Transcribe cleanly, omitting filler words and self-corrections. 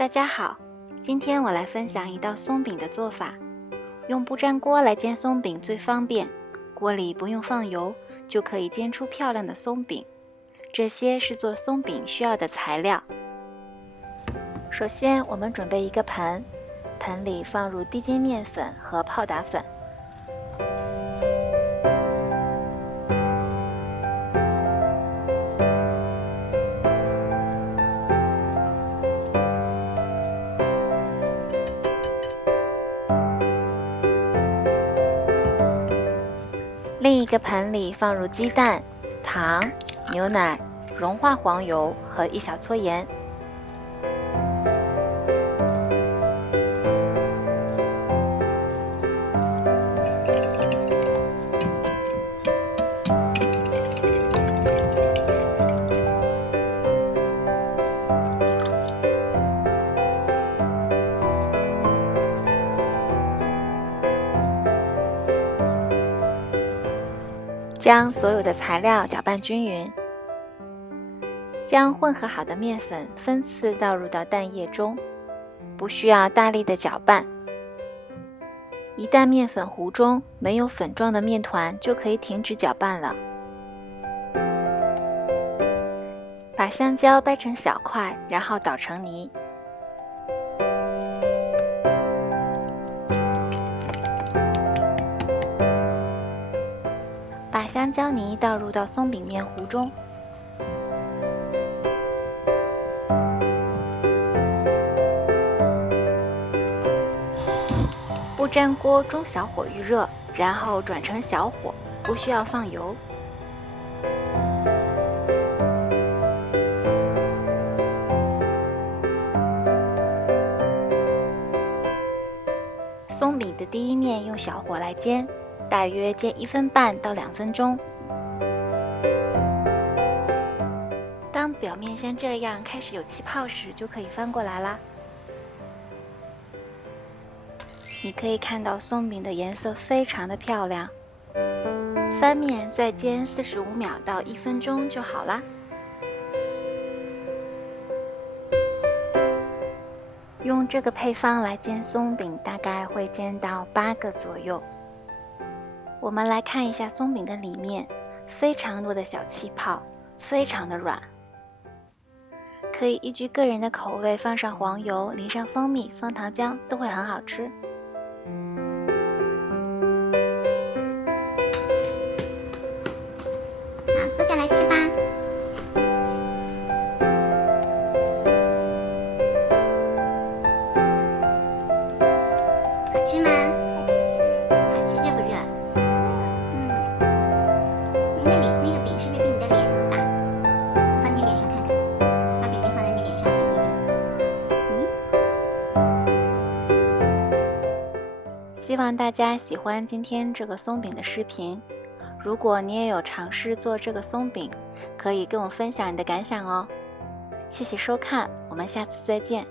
大家好，今天我来分享一道松饼的做法。用不粘锅来煎松饼最方便，锅里不用放油，就可以煎出漂亮的松饼。这些是做松饼需要的材料。首先，我们准备一个盆，盆里放入低筋面粉和泡打粉。另一个盆里放入鸡蛋、糖、牛奶、融化黄油和一小撮盐。将所有的材料搅拌均匀，将混合好的面粉分次倒入到蛋液中，不需要大力的搅拌。一旦面粉糊中没有粉状的面团，就可以停止搅拌了。把香蕉掰成小块，然后捣成泥。把香蕉泥倒入到松饼面糊中，不粘锅中小火预热，然后转成小火，不需要放油。松饼的第一面用小火来煎，大约煎1分半到2分钟。当表面像这样开始有气泡时，就可以翻过来啦。你可以看到松饼的颜色非常的漂亮。翻面再煎45秒到1分钟就好啦。用这个配方来煎松饼，大概会煎到8个左右。我们来看一下松饼的里面，非常多的小气泡，非常的软。可以依据个人的口味放上黄油，淋上蜂蜜，放糖浆，都会很好吃。好，坐下来吃吧。好吃吗？好吃，热不热？那个饼是不是比你的脸头大？放你脸上看看，把饼饼放在你脸上比一比。希望大家喜欢今天这个松饼的视频。如果你也有尝试做这个松饼，可以跟我分享你的感想哦。谢谢收看，我们下次再见。